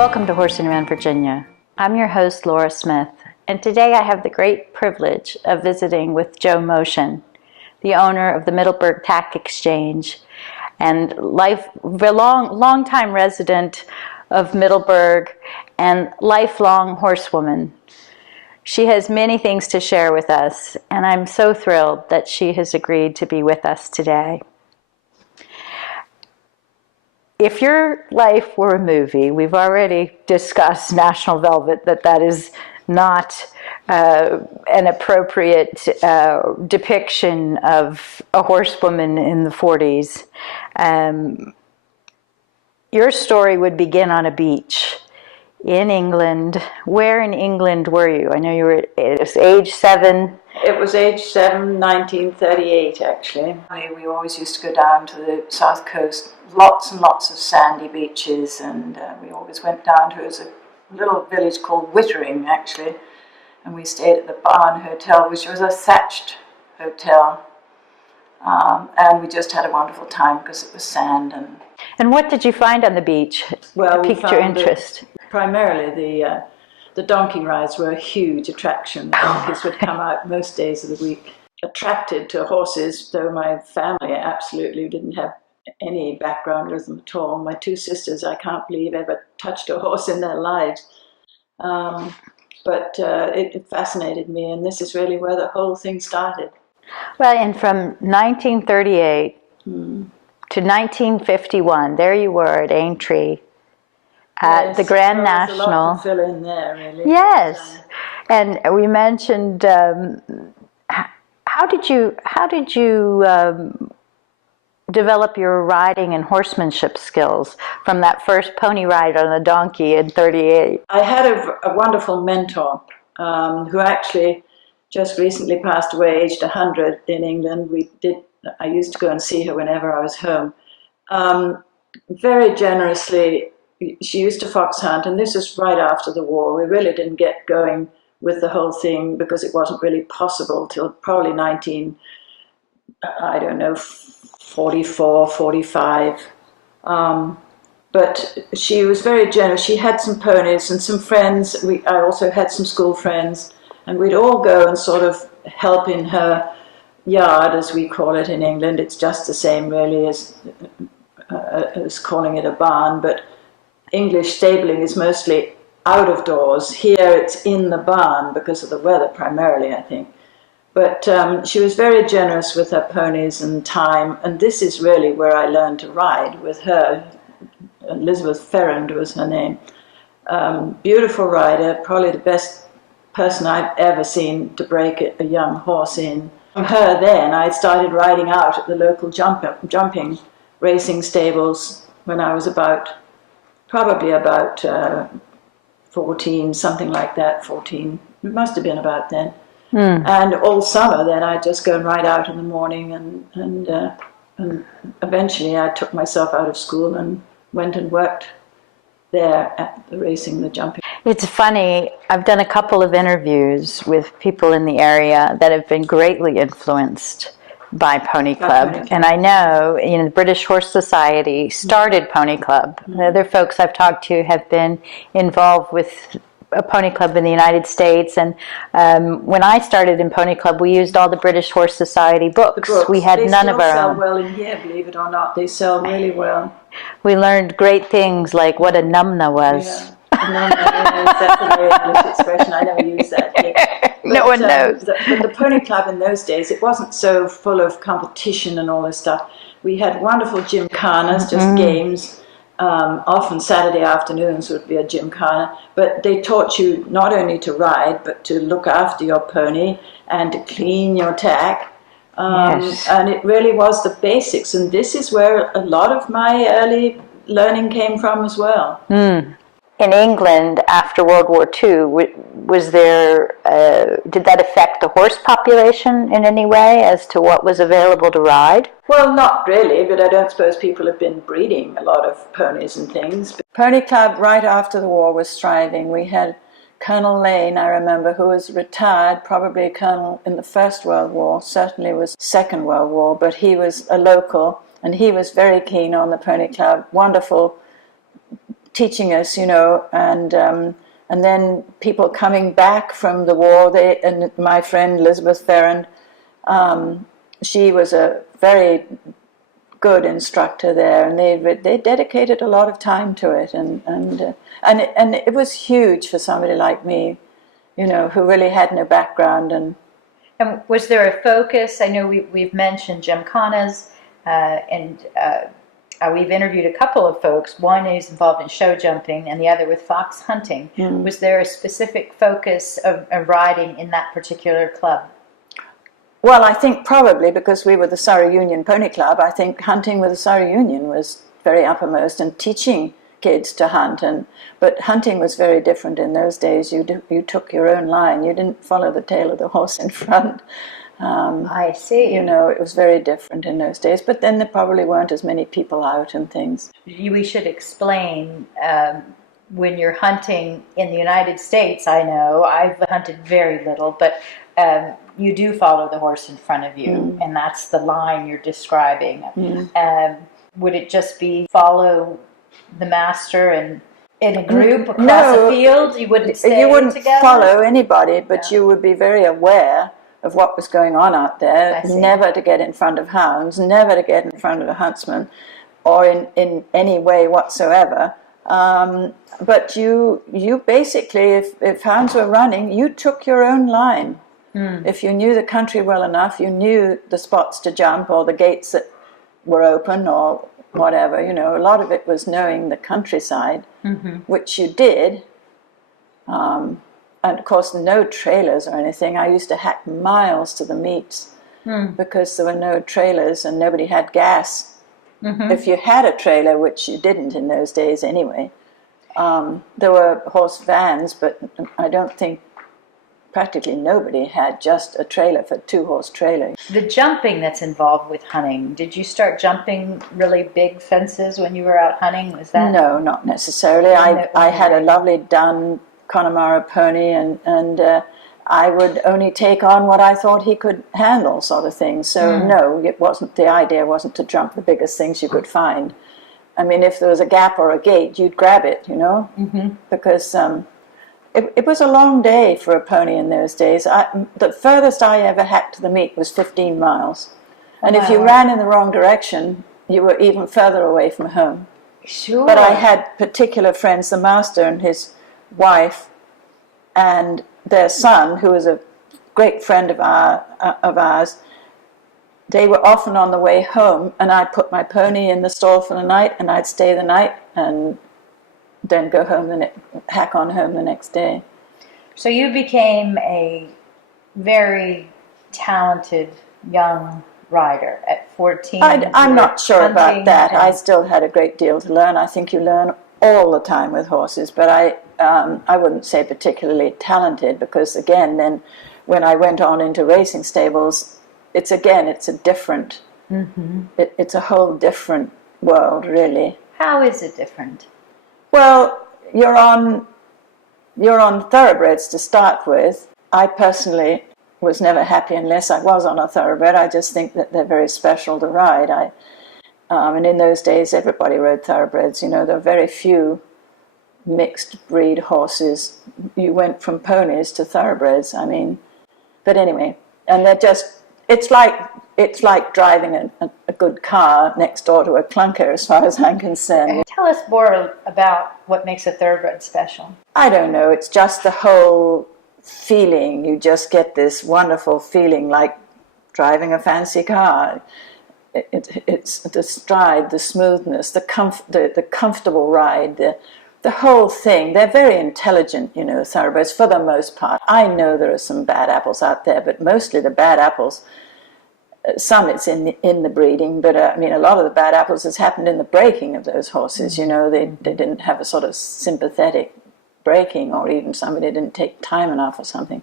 Welcome to Horse and Man, Virginia. I'm your host, Laura Smith, and today I have the great privilege of visiting with Joe Motion, the owner of the Middleburg Tack Exchange and long-time resident of Middleburg and lifelong horsewoman. She has many things to share with us, and I'm so thrilled that she has agreed to be with us today. If your life were a movie, we've already discussed National Velvet, that is not an appropriate depiction of a horsewoman in the 40s. Your story would begin on a beach in England. Where in England were you? I know you were at age 7. It was age 7, 1938 actually. We always used to go down to the south coast, lots and lots of sandy beaches, and we always went down to a little village called Wittering actually, and we stayed at the Barn Hotel, which was a thatched hotel, and we just had a wonderful time because it was sand. And what did you find on the beach that piqued your interest? Primarily the donkey rides were a huge attraction. Donkeys would come out most days of the week. Attracted to horses, though my family absolutely didn't have any background with them at all. My 2 sisters, I can't believe, ever touched a horse in their lives. But it fascinated me, and this is really where the whole thing started. Well, and from 1938 to 1951, there you were at Aintree. At the Grand National. There's a lot to fill in there, really. Yes, and we mentioned how did you develop your riding and horsemanship skills from that first pony ride on a donkey in '38? I had a wonderful mentor who actually just recently passed away, aged 100 in England. I used to go and see her whenever I was home. Very generously. She used to fox hunt, and this is right after the war. We really didn't get going with the whole thing because it wasn't really possible till probably 44, 45. But she was very generous. She had some ponies and some friends. I also had some school friends, and we'd all go and sort of help in her yard, as we call it in England. It's just the same really as calling it a barn, but English stabling is mostly out of doors. Here it's in the barn because of the weather primarily, I think. But she was very generous with her ponies and time, and this is really where I learned to ride with her. Elizabeth Ferrand was her name. Beautiful rider, probably the best person I've ever seen to break a young horse in. From her then, I started riding out at the local jumping racing stables when I was probably about 14, something like that, 14. It must have been about then. And all summer then I'd just go and ride out in the morning, and eventually I took myself out of school and went and worked there at the jumping. It's funny, I've done a couple of interviews with people in the area that have been greatly influenced by Pony Club. And I know, the British Horse Society started Pony Club. The other folks I've talked to have been involved with a Pony Club in the United States, and when I started in Pony Club, we used all the British Horse Society books. We had none of our own. They sell well in here, believe it or not. They sell really well. We learned great things like what a numna was. Yeah. That's a very English expression. I never use that here. No one knows. But the Pony Club in those days, it wasn't so full of competition and all this stuff. We had wonderful gymkhanas, just games. Often Saturday afternoons would be a gymkhana. But they taught you not only to ride, but to look after your pony and to clean your tack. Yes. And it really was the basics. And this is where a lot of my early learning came from as well. In England, after World War II, was there, did that affect the horse population in any way as to what was available to ride? Well, not really, but I don't suppose people have been breeding a lot of ponies and things. But Pony Club, right after the war, was thriving. We had Colonel Lane, I remember, who was retired, probably a colonel in the First World War, certainly was Second World War, but he was a local, and he was very keen on the Pony Club, wonderful teaching us, and then people coming back from the war. And my friend Elizabeth Ferrand, she was a very good instructor there, and they dedicated a lot of time to it, and it was huge for somebody like me, who really had no background. And was there a focus? I know we've mentioned gymkhanas, and we've interviewed a couple of folks. One is involved in show jumping, and the other with fox hunting. Was there a specific focus of riding in that particular club? Well, I think probably because we were the Surrey Union Pony Club, I think hunting with the Surrey Union was very uppermost, and teaching kids to hunt. But hunting was very different in those days. You took your own line. You didn't follow the tail of the horse in front. I see. It was very different in those days. But then there probably weren't as many people out and things. We should explain, when you're hunting in the United States, I know, I've hunted very little, but you do follow the horse in front of you, and that's the line you're describing. Would it just be follow the master and in a group across a field? You wouldn't stay You wouldn't together? follow anybody, but you would be very aware of what was going on out there. Never to get in front of hounds, never to get in front of a huntsman, or in any way whatsoever. But you basically, if hounds were running, you took your own line. If you knew the country well enough, you knew the spots to jump or the gates that were open or whatever. A lot of it was knowing the countryside, which you did. And of course, no trailers or anything. I used to hack miles to the meets because there were no trailers and nobody had gas. If you had a trailer, which you didn't in those days anyway, there were horse vans, but I don't think practically nobody had just a trailer for two-horse trailer. The jumping that's involved with hunting, did you start jumping really big fences when you were out hunting? Was that? No, not necessarily. I had a lovely dun Connemara pony, and I would only take on what I thought he could handle, sort of thing. So no, it wasn't. The idea wasn't to jump the biggest things you could find. I mean, if there was a gap or a gate, you'd grab it, because it was a long day for a pony in those days. The furthest I ever hacked to the meet was 15 miles. And if you ran in the wrong direction, you were even further away from home. Sure. But I had particular friends, the master and his wife and their son, who was a great friend of ours. They were often on the way home, and I'd put my pony in the stall for the night, and I'd stay the night and then go home hack on home the next day. So you became a very talented young rider at 14. I'm not sure about that. I still had a great deal to learn. I think you learn all the time with horses, but I wouldn't say particularly talented, because again, then when I went on into racing stables, it's a different, it's a whole different world, really. How is it different? Well, you're on thoroughbreds to start with. I personally was never happy unless I was on a thoroughbred. I just think that they're very special to ride. And in those days, everybody rode thoroughbreds. There were very few mixed breed horses. You went from ponies to thoroughbreds. But anyway, and they're just, it's like driving a good car next door to a clunker, as far as I'm concerned. Tell us more about what makes a thoroughbred special. I don't know. It's just the whole feeling. You just get this wonderful feeling like driving a fancy car. It's the stride, the smoothness, the comfortable ride, the whole thing. They're very intelligent, thoroughbreds, for the most part. I know there are some bad apples out there, but mostly the bad apples, some it's in the breeding, but a lot of the bad apples has happened in the breaking of those horses. They didn't have a sort of sympathetic breaking, or even somebody didn't take time enough or something.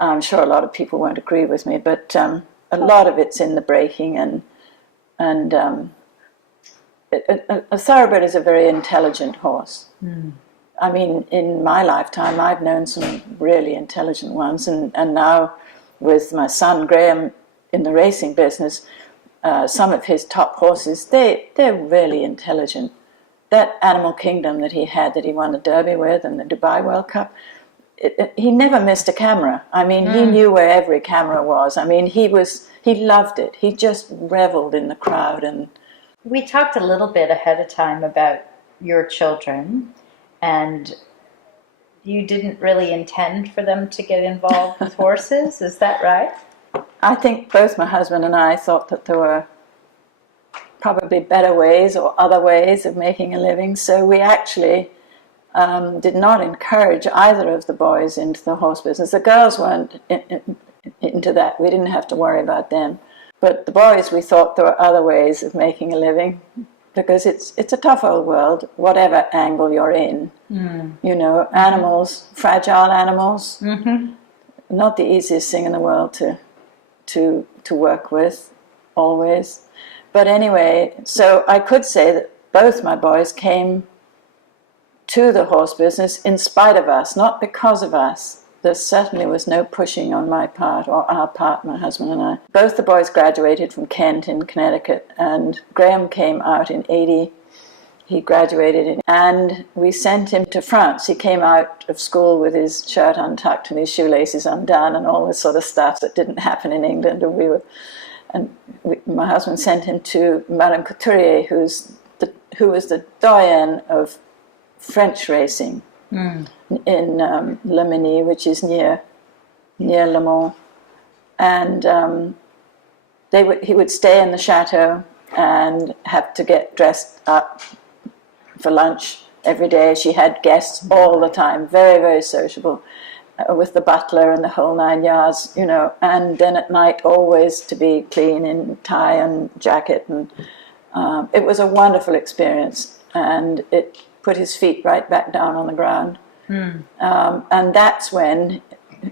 I'm sure a lot of people won't agree with me, but a lot of it's in the breaking, and a thoroughbred is a very intelligent horse. In my lifetime, I've known some really intelligent ones, and now with my son Graham in the racing business, some of his top horses, they're really intelligent. that animal kingdom that he had, that he won the Derby with and the Dubai World Cup, he never missed a camera. I mean, he knew where every camera was. I mean, he loved it. He just reveled in the crowd. And we talked a little bit ahead of time about your children, and you didn't really intend for them to get involved with horses. Is that right? I think both my husband and I thought that there were probably better ways or other ways of making a living. So we actually did not encourage either of the boys into the horse business. The girls weren't into that. We didn't have to worry about them. But the boys, we thought there were other ways of making a living, because it's a tough old world, whatever angle you're in. You know, animals, fragile animals, not the easiest thing in the world to work with, always. But anyway, so I could say that both my boys came to the horse business in spite of us, not because of us. There certainly was no pushing on my part, or our part, my husband and I. Both the boys graduated from Kent in Connecticut, and Graham came out in 80. He graduated, and we sent him to France. He came out of school with his shirt untucked and his shoelaces undone and all this sort of stuff that didn't happen in England. And my husband sent him to Madame Couturier, who was the doyenne of French racing in Lemony, which is near Le Mans. And he would stay in the chateau and have to get dressed up for lunch every day. She had guests all the time, very, very sociable, with the butler and the whole 9 yards, you know. And then at night, always to be clean in tie and jacket. And it was a wonderful experience, and it put his feet right back down on the ground. And that's when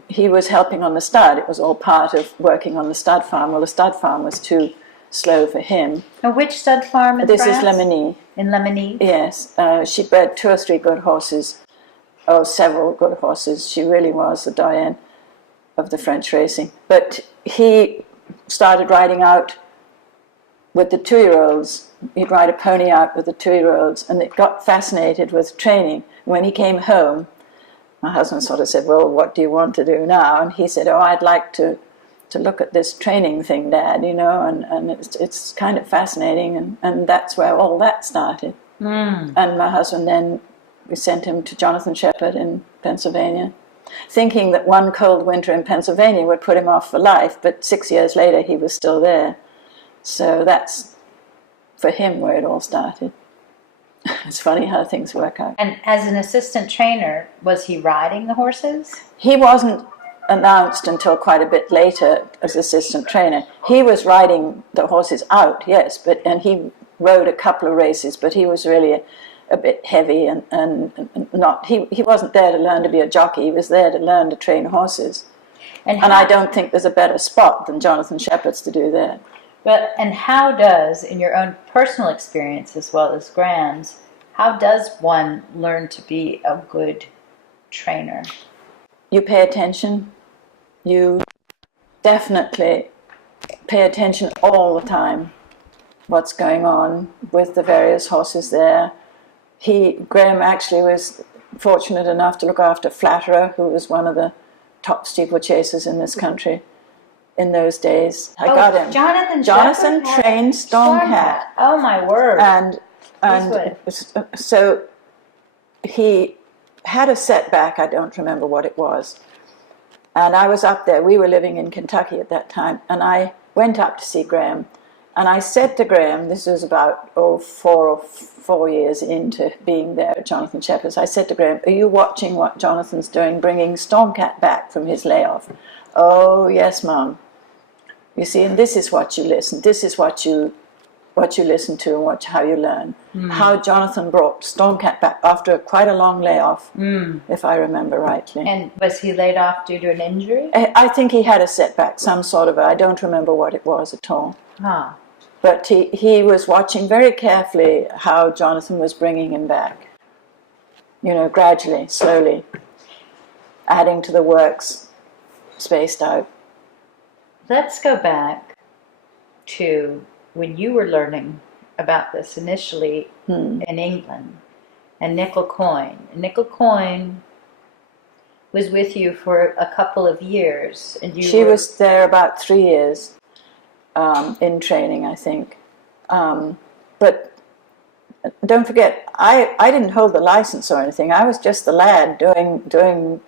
he was helping on the stud. It was all part of working on the stud farm. Well, the stud farm was too slow for him. And which stud farm in France? This is Lemony. In Lemony? Yes. She bred 2 or 3 good horses. Oh, several good horses. She really was the doyenne of the French racing. But he started riding out with the 2-year-olds. He'd ride a pony out with the 2-year-olds, and they got fascinated with training. When he came home, my husband sort of said, well, what do you want to do now? And he said, oh, I'd like to look at this training thing, Dad, you know, and it's kind of fascinating, and that's where all that started. And my husband then, we sent him to Jonathan Shepherd in Pennsylvania, thinking that one cold winter in Pennsylvania would put him off for life, but 6 years later he was still there. So that's, for him, where it all started. It's funny how things work out. And as an assistant trainer, was he riding the horses? He wasn't announced until quite a bit later as assistant trainer. He was riding the horses out, yes, and he rode a couple of races, but he was really a bit heavy and not. He wasn't there to learn to be a jockey. He was there to learn to train horses. And I don't think there's a better spot than Jonathan Shepherd's to do that. And how does, in your own personal experience as well as Graham's, how does one learn to be a good trainer? You pay attention. You definitely pay attention all the time, what's going on with the various horses there. Graham actually was fortunate enough to look after Flatterer, who was one of the top steeplechasers in this country in those days. I got him. Jonathan trained Stonecat. Oh my word! And so he had a setback. I don't remember what it was. And I was up there. We were living in Kentucky at that time, and I went up to see Graham. And I said to Graham, this was about 4 years into being there at Jonathan Shepherd's, I said to Graham, are you watching what Jonathan's doing, bringing Stonecat back from his layoff? Oh, yes, Mum. You see, and this is what you listen. This is what you listen to and how you learn. How Jonathan brought Stonecat back after quite a long layoff, if I remember rightly. And was he laid off due to an injury? I think he had a setback, some sort of I don't remember what it was at all. Huh. But he was watching very carefully how Jonathan was bringing him back. You know, gradually, slowly, adding to the works, spaced out. Let's go back to when you were learning about this initially in England, and Nickel Coin. Nickel Coin was with you for a couple of years, and She was there about 3 years in training, I think. But don't forget, I didn't hold the license or anything. I was just the lad doing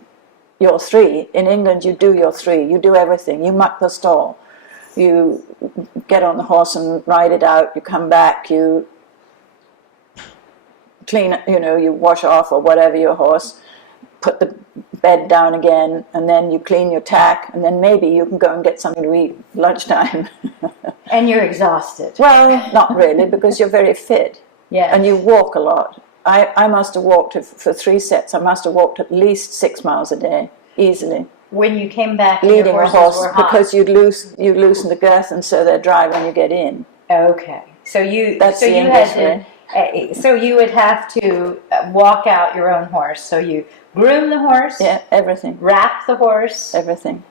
your 3. In England, you do your 3. You do everything. You muck the stall. You get on the horse and ride it out. You come back. You clean, you wash off or whatever your horse. Put the bed down again, and then you clean your tack, and then maybe you can go and get something to eat lunchtime. And you're exhausted. Well, not really, because you're very fit. Yeah. And you walk a lot. I must have walked for 3 sets. I must have walked at least 6 miles a day, easily. When you came back, leading your a horses horse were hot. because you loosen the girth, and so they're dry when you get in. Okay, so you That's so the you English had to, so you would have to walk out your own horse. So you groom the horse, Yeah, everything, wrap the horse. everything.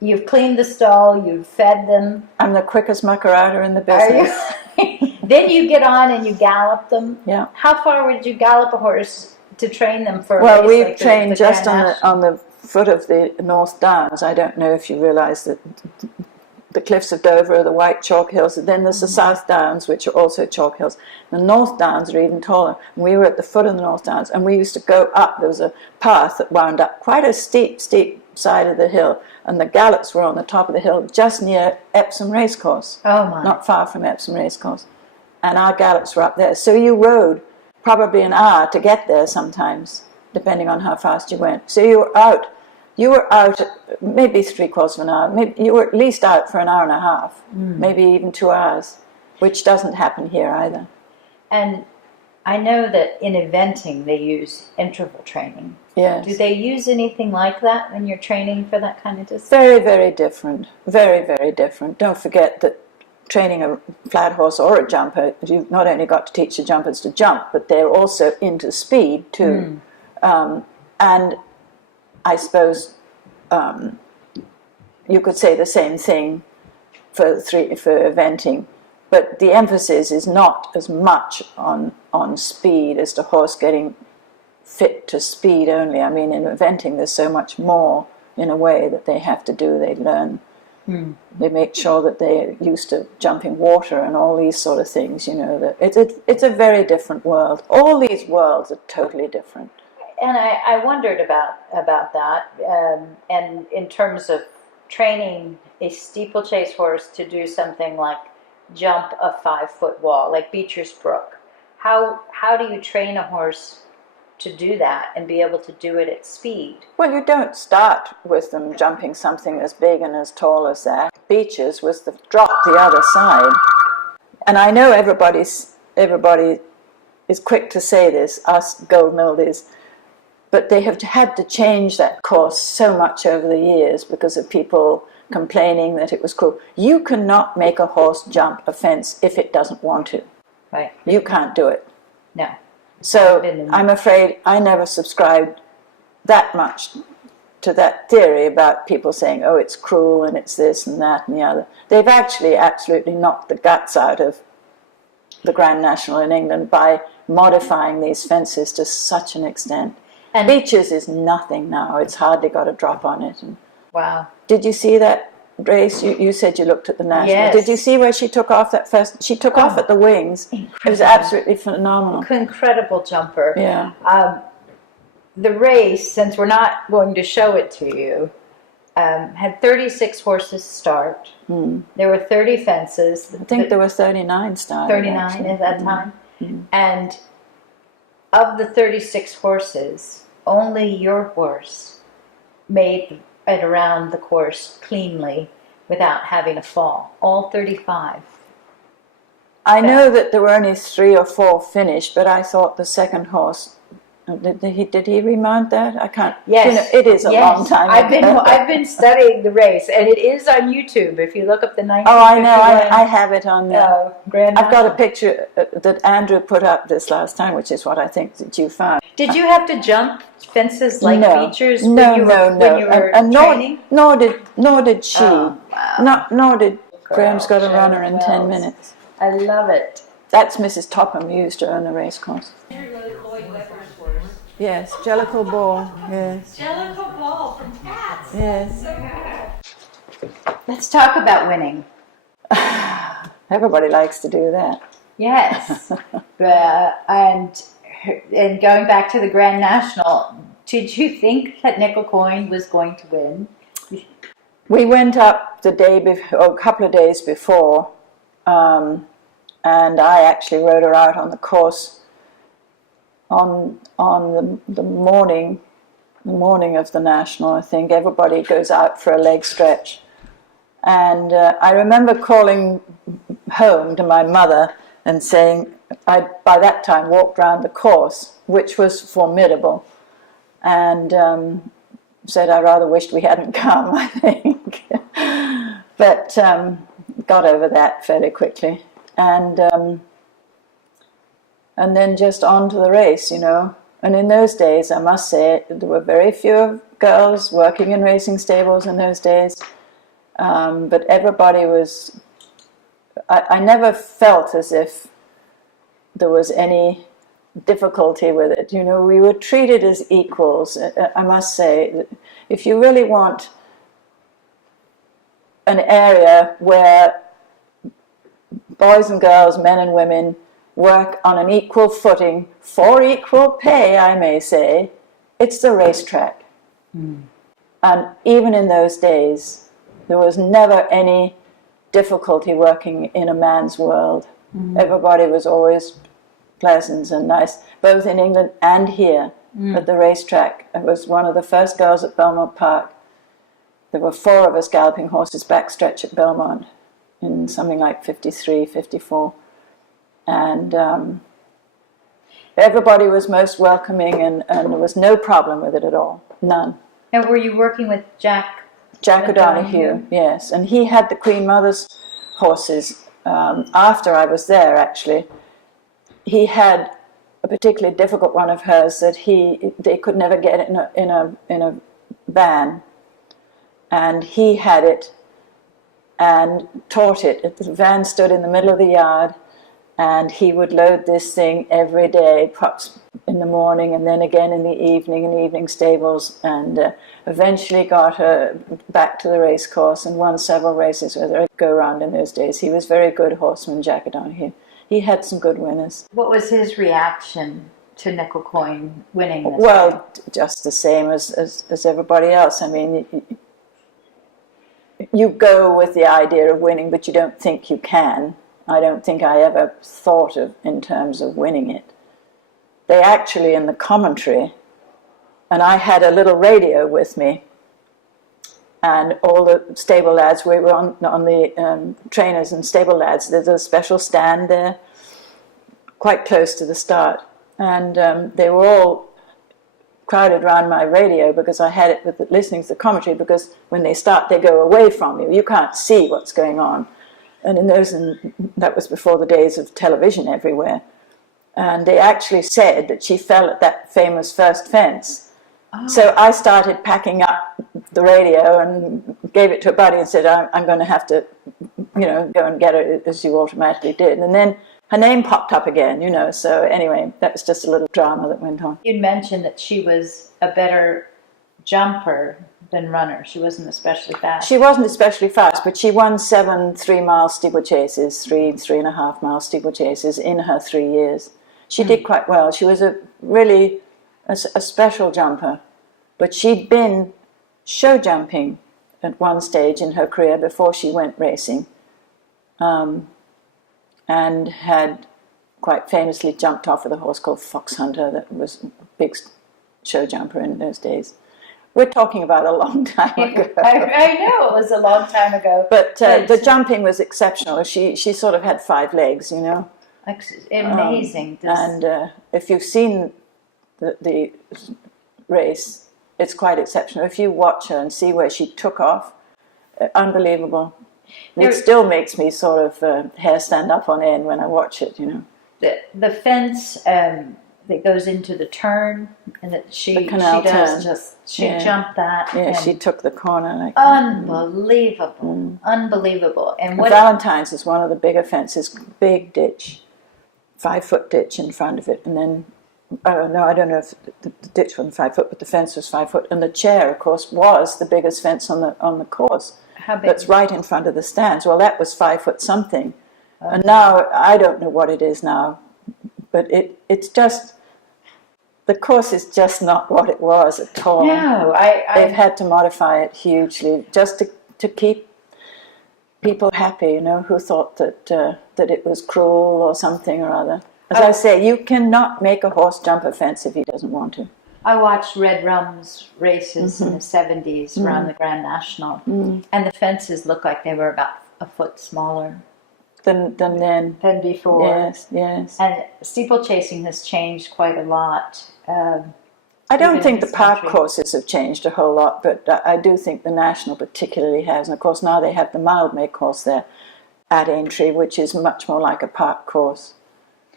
You've cleaned the stall. You've fed them. I'm the quickest mucker outer in the Are business. you? Then you get on and you gallop them. Yeah. How far would you gallop a horse to train them for? A Well, race we like trained the just Grand National? on the foot of the North Downs. I don't know if you realise that the cliffs of Dover are the white chalk hills, and then there's the South Downs, which are also chalk hills. The North Downs are even taller. And we were at the foot of the North Downs, and we used to go up. There was a path that wound up quite a steep side of the hill, and the gallops were on the top of the hill, just near Epsom Race Course. Oh my! Not far from Epsom Race Course. And our gallops were up there. So you rode probably an hour to get there sometimes, depending on how fast you went. So you were out maybe 3/4 of an hour. Maybe you were at least out for an hour and a half, maybe even 2 hours, which doesn't happen here either. And I know that in eventing they use interval training. Yes. Do they use anything like that when you're training for that kind of distance? Very, very different. Very, very different. Don't forget that training a flat horse or a jumper, you've not only got to teach the jumpers to jump, but they're also into speed too. And I suppose you could say the same thing for eventing, but the emphasis is not as much on speed as the horse getting fit to speed only. I mean, in eventing there's so much more in a way that they have to do. They learn. They make sure that they're used to jumping water and all these sort of things. That it's a very different world. All these worlds are totally different. And I wondered about that, and in terms of training a steeplechase horse to do something like jump a 5-foot wall, like Beecher's Brook. How do you train a horse to do that and be able to do it at speed? Well, you don't start with them jumping something as big and as tall as that. Beecher's was the drop the other side. And I know everybody is quick to say this, us gold mildies, but they have had to change that course so much over the years because of people complaining that it was cruel. You cannot make a horse jump a fence if it doesn't want to. Right. You can't do it. No. So I'm afraid I never subscribed that much to that theory about people saying, oh, it's cruel and it's this and that and the other. They've actually absolutely knocked the guts out of the Grand National in England by modifying these fences to such an extent. And Beecher's is nothing now. It's hardly got a drop on it. And wow. Did you see that race? You said you looked at the National. Yes. Did you see where she took off that first? She took off at the wings. Incredible. It was absolutely phenomenal. Incredible jumper. Yeah. The race, since we're not going to show it to you, had 36 horses start. There were 30 fences. I think there were 39 starting. 39 actually. at that time. And of the 36 horses, only your horse made it around the course cleanly without having a fall. All 35. I know that there were only 3 or 4 finished, but I thought the second horse. Did he remount that? I can't. Yes, it is a long time. I've been studying the race, and it is on YouTube. If you look up the 1951. Oh, I know. I have it on there. Grand I've got a National. picture that Andrew put up this last time, which is what I think that you found. Did you have to jump fences like Beecher's No, when you were and training? nor did she. Oh, wow. Nor did Graham's got a runner in 10 minutes. I love it. That's Mrs. Topham, who used to own the race course. Yes, Jellicle Ball. Yes. Jellicle Ball from Cats. Yes. Let's talk about winning. Everybody likes to do that. Yes. And going back to the Grand National, did you think that Nickel Coin was going to win? We went up the day before, a couple of days before, and I actually rode her out on the course on the morning of the National. I think everybody goes out for a leg stretch, and I remember calling home to my mother and saying, I by that time walked around the course, which was formidable, and said I rather wished we hadn't come, I think. But got over that fairly quickly, and then just on to the race, you know. And in those days, I must say, there were very few girls working in racing stables in those days, but everybody was, I never felt as if there was any difficulty with it. You know, we were treated as equals. I must say, if you really want an area where boys and girls, men and women, work on an equal footing for equal pay, I may say, it's the racetrack. And even in those days, there was never any difficulty working in a man's world. Everybody was always pleasant and nice, both in England and here at the racetrack. I was one of the first girls at Belmont Park. There were 4 of us galloping horses backstretch at Belmont in something like 53, 54. And everybody was most welcoming, and there was no problem with it at all. None. And were you working with Jack O'Donoghue, yes. And he had the Queen Mother's horses after I was there, actually. He had a particularly difficult one of hers that they could never get in a van. And he had it and taught it. The van stood in the middle of the yard, and he would load this thing every day, perhaps in the morning and then again in the evening stables, and eventually got her back to the race course and won several races with her go round in those days. He was very good horseman, Jack O'Donoghue. He had some good winners. What was his reaction to Nickel Coin winning this Well, just the same as everybody else. I mean, you go with the idea of winning, but you don't think you can. I don't think I ever thought of in terms of winning it. They actually, in the commentary, and I had a little radio with me, and all the stable lads, we were on the trainers and stable lads, there's a special stand there, quite close to the start, and they were all crowded around my radio because I had it with listening to the commentary, because when they start, they go away from you. You can't see what's going on. And that was before the days of television everywhere. And they actually said that she fell at that famous first fence. Oh. So I started packing up the radio and gave it to a buddy and said, I'm going to have to, go and get her, as you automatically did. And then her name popped up again, So anyway, that was just a little drama that went on. You mentioned that she was a better jumper than runner. She wasn't especially fast. She wasn't especially fast, but she won 7 3-mile steeplechases, 3.5-mile steeplechases in her 3 years. She did quite well. She was really a special jumper, but she'd been show jumping at one stage in her career before she went racing, and had quite famously jumped off with a horse called Fox Hunter that was a big show jumper in those days. We're talking about a long time ago. I know, it was a long time ago. But the jumping was exceptional. She sort of had 5 legs, Amazing. And if you've seen the race, it's quite exceptional. If you watch her and see where she took off, unbelievable. It still makes me sort of hair stand up on end when I watch it, The fence that goes into the turn, and that she jumped that. Yeah, she took the corner. Unbelievable. Unbelievable. And Valentine's is one of the bigger fences, big ditch. 5-foot ditch in front of it, and then, no, I don't know if the ditch wasn't 5 foot, but the fence was 5 foot, and the chair, of course, was the biggest fence on the course. How big? That's right in front of the stands. Well, that was 5 foot something, and now I don't know what it is now, but it's just, the course is just not what it was at all. No, They've had to modify it hugely just to keep people happy, who thought that it was cruel or something or other. As I say, you cannot make a horse jump a fence if he doesn't want to. I watched Red Rum's races in the 70s around the Grand National, and the fences looked like they were about a foot smaller than before. Yes. And steeplechasing has changed quite a lot. I don't think the park courses have changed a whole lot, but I do think the National particularly has. And of course now they have the Mildmay course there at Aintree, which is much more like a park course,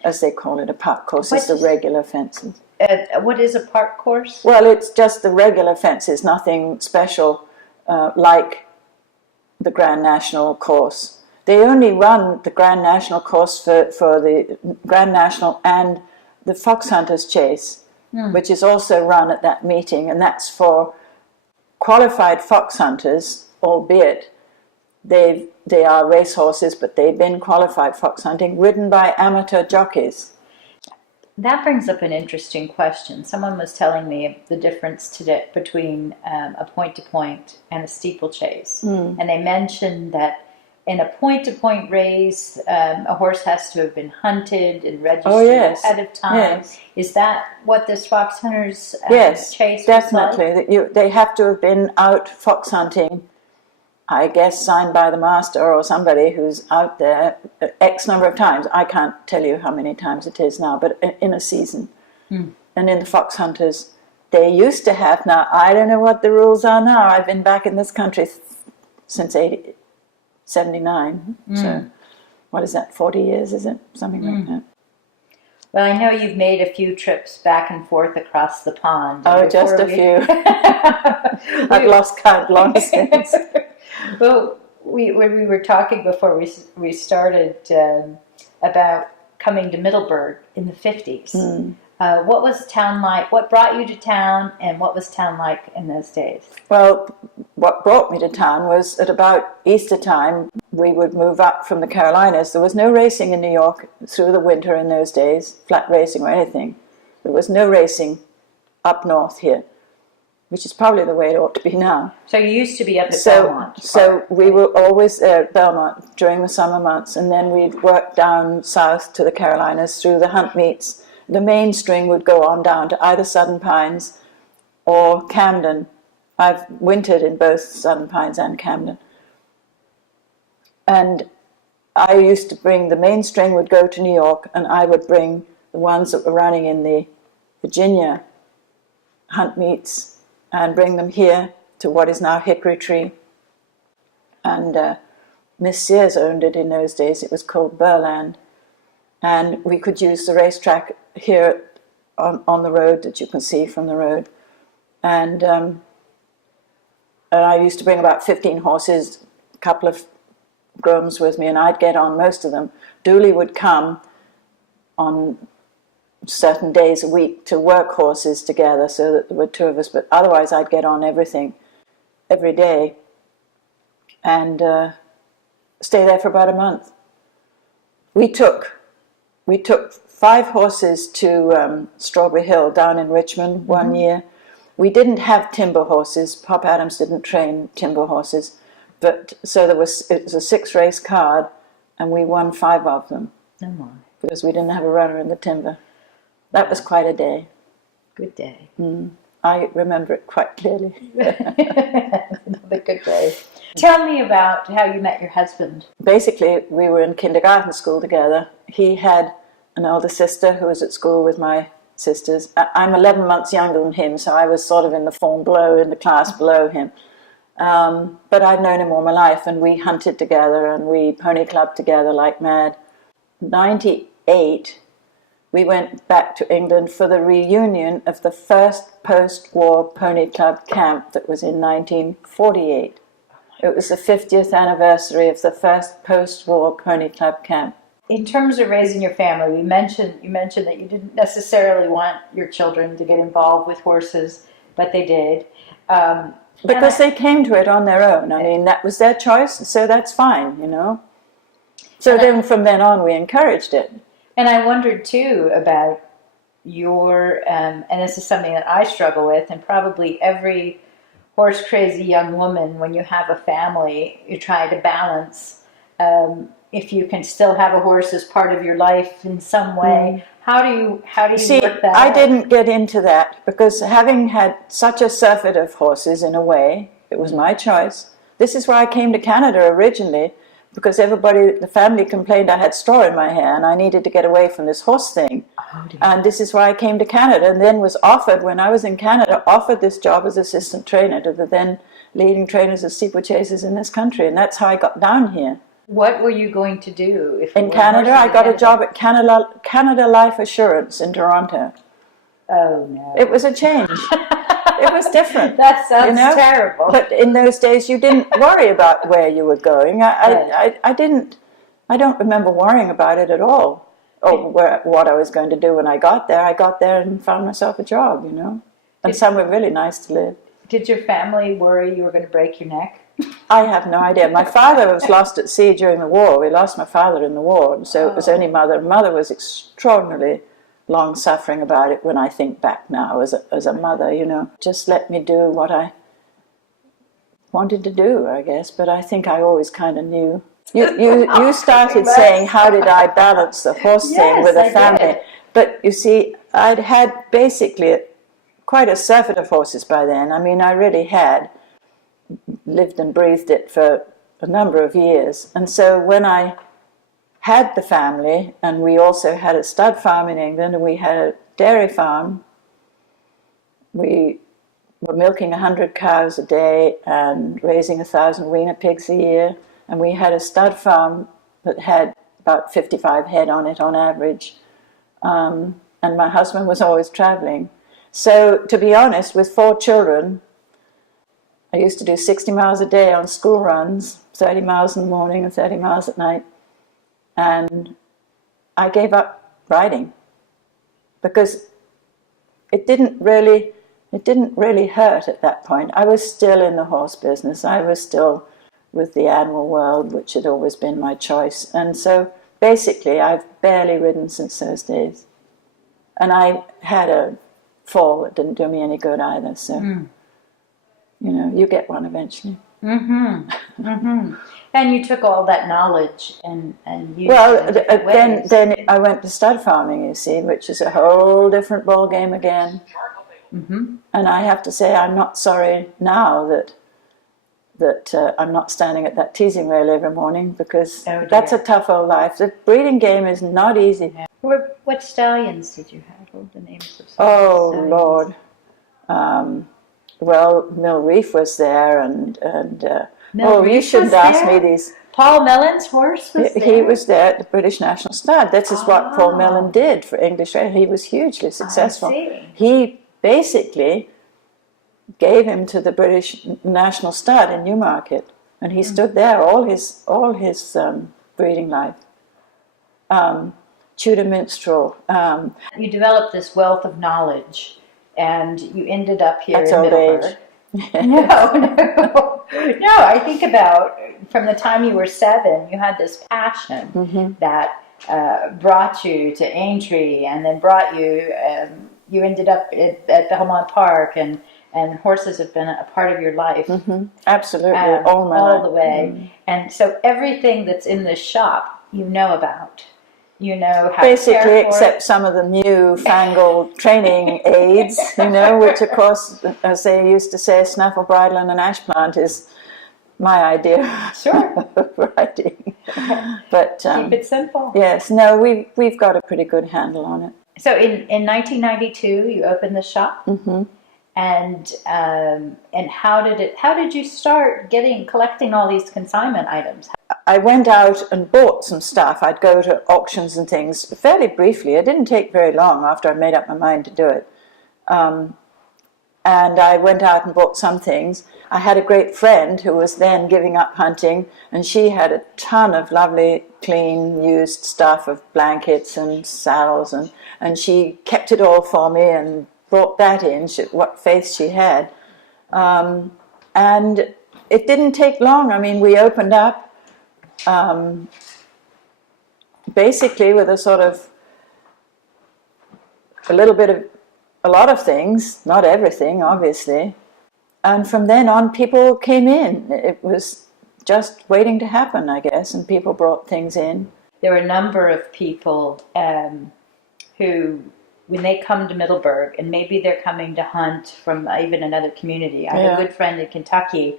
as they call it. A park course is the regular fences. What is a park course? Well, it's just the regular fences, nothing special like the Grand National course. They only run the Grand National course for the Grand National and the Fox Hunters Chase, which is also run at that meeting, and that's for qualified fox hunters, albeit they are racehorses, but they've been qualified fox hunting, ridden by amateur jockeys. That brings up an interesting question. Someone was telling me the difference today between a point-to-point and a steeplechase. And they mentioned that in a point-to-point race, a horse has to have been hunted and registered ahead of time. Yes. Is that what this fox hunters chase definitely. was like? They have to have been out fox hunting, I guess signed by the master or somebody who's out there X number of times. I can't tell you how many times it is now, but in a season. And in the fox hunters, they used to have, now I don't know what the rules are now. I've been back in this country since 79. So what is that, 40 years, is it? Something like that. Well, I know you've made a few trips back and forth across the pond. Oh, just a few. I've lost count long since. Well, when we were talking before we started about coming to Middleburg in the 50s. What was town like? What brought you to town, and what was town like in those days? Well, what brought me to town was at about Easter time, we would move up from the Carolinas. There was no racing in New York through the winter in those days, flat racing or anything. There was no racing up north here, which is probably the way it ought to be now. So you used to be up at Belmont. So we were always there at Belmont during the summer months, and then we'd work down south to the Carolinas through the hunt meets. The main string would go on down to either Southern Pines or Camden. I've wintered in both Southern Pines and Camden. And I used to bring, the main string would go to New York, and I would bring the ones that were running in the Virginia hunt meets and bring them here to what is now Hickory Tree. And Miss Sears owned it in those days. It was called Burland. And we could use the racetrack here on the road that you can see from the road. And I used to bring about 15 horses, a couple of grooms with me, and I'd get on most of them. Dooley would come on certain days a week to work horses together so that there were two of us, but otherwise I'd get on everything every day and stay there for about a month. We took 5 horses to Strawberry Hill down in Richmond one year. We didn't have timber horses. Pop Adams didn't train timber horses, but so it was a 6-race card, and we won 5 of them. Oh my! Because we didn't have a runner in the timber. That was quite a day. Good day. I remember it quite clearly. Another good day. Tell me about how you met your husband. Basically, we were in kindergarten school together. He had an older sister who was at school with my sisters. I'm 11 months younger than him, so I was sort of in the form below, in the class below him. But I'd known him all my life, and we hunted together, and we pony clubbed together like mad. 98, we went back to England for the reunion of the first post-war pony club camp that was in 1948. It was the 50th anniversary of the first post-war pony club camp. In terms of raising your family, you mentioned that you didn't necessarily want your children to get involved with horses, but they did. Because they came to it on their own. I mean, that was their choice, so that's fine, you know. So then from then on, we encouraged it. And I wondered, too, about your, and this is something that I struggle with, and probably every horse-crazy young woman, when you have a family, you try to balance if you can still have a horse as part of your life in some way. How do you See, work that I out? didn't get into that because having had such a surfeit of horses in a way, it was my choice. This is why I came to Canada originally, because the family complained I had straw in my hair and I needed to get away from this horse thing. And this is why I came to Canada, and then was offered, when I was in Canada, offered this job as assistant trainer to the then leading trainers of steeplechasers in this country, and that's how I got down here. What were you going to do? In Canada, I got a job at Canada Life Assurance in Toronto. Oh, no. It was a change. It was different. That sounds terrible. But in those days, you didn't worry about where you were going. I don't remember worrying about it at all, or what I was going to do when I got there. I got there and found myself a job, you know, and somewhere really nice to live. Did your family worry you were going to break your neck? I have no idea. My father was lost at sea during the war. We lost my father in the war, and so it was only mother. Mother was extraordinarily long-suffering about it when I think back now as a mother, you know. Just let me do what I wanted to do, I guess, but I think I always kind of knew. You started saying, how did I balance the horse thing with a family? Did. But you see, I'd had basically quite a surfeit of horses by then. I mean, I really had lived and breathed it for a number of years. And so when I had the family, and we also had a stud farm in England, and we had a dairy farm, we were milking 100 cows a day and raising 1,000 weaner pigs a year, and we had a stud farm that had about 55 head on it on average, and my husband was always traveling. So to be honest, with 4 children, I used to do 60 miles a day on school runs, 30 miles in the morning and 30 miles at night. And I gave up riding because it didn't really hurt at that point. I was still in the horse business. I was still with the animal world, which had always been my choice. And so basically I've barely ridden since those days. And I had a fall that didn't do me any good either, so you know, you get one eventually. And you took all that knowledge and used it then I went to stud farming, you see, which is a whole different ball game again. And I have to say, I'm not sorry now that I'm not standing at that teasing rail every morning, because that's a tough old life. The breeding game is not easy. What stallions did you have? What were the names of stallions? Lord. Well, Mill Reef was there, and you shouldn't ask me these. Paul Mellon's horse was there? He was there at the British National Stud. This is what Paul Mellon did for English. He was hugely successful. He basically gave him to the British National Stud in Newmarket, and he stood there all his breeding life. Tudor Minstrel. You developed this wealth of knowledge, and you ended up here in Middleburg. No, I think about from the time you were 7, you had this passion that brought you to Aintree, and then brought you, you ended up at Belmont Park, and horses have been a part of your life. Absolutely, all the way. And so everything that's in this shop, you know about. You know how basically, to care for except it. some of the new-fangled training aids, you know, which of course, as they used to say, snaffle bridle and an ash plant is my idea of riding. But keep it simple. Yes, no, we've got a pretty good handle on it. So in 1992, you opened the shop, and how did you start collecting all these consignment items? I went out and bought some stuff. I'd go to auctions and things fairly briefly. It didn't take very long after I made up my mind to do it. and I went out and bought some things. I had a great friend who was then giving up hunting, and she had a ton of lovely, clean, used stuff of blankets and saddles, and she kept it all for me and brought that in, what faith she had. And it didn't take long. I mean, we opened up basically with a sort of a lot of things, not everything, obviously. And from then on, people came in. It was just waiting to happen, I guess, and people brought things in. There were a number of people who, when they come to Middleburg, and maybe they're coming to hunt from even another community. I have a good friend in Kentucky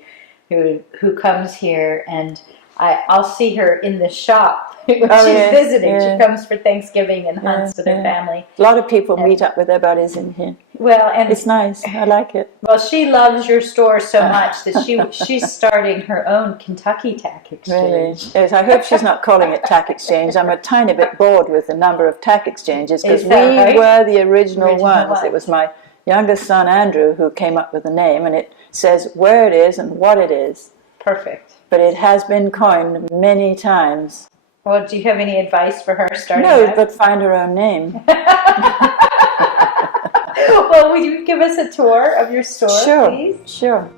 who comes here, and I'll see her in the shop when she's visiting. Yeah. She comes for Thanksgiving and hunts with her family. A lot of people meet up with their buddies in here. Well, and it's nice. I like it. Well, she loves your store so much that she's starting her own Kentucky tack exchange. Really? Yes, I hope she's not calling it tack exchange. I'm a tiny bit bored with the number of tack exchanges because we were the original ones. It was my youngest son Andrew who came up with the name, and it says where it is and what it is. Perfect. But it has been coined many times. Well, do you have any advice for her starting No, but find her own name. Well, will you give us a tour of your store, please? Sure.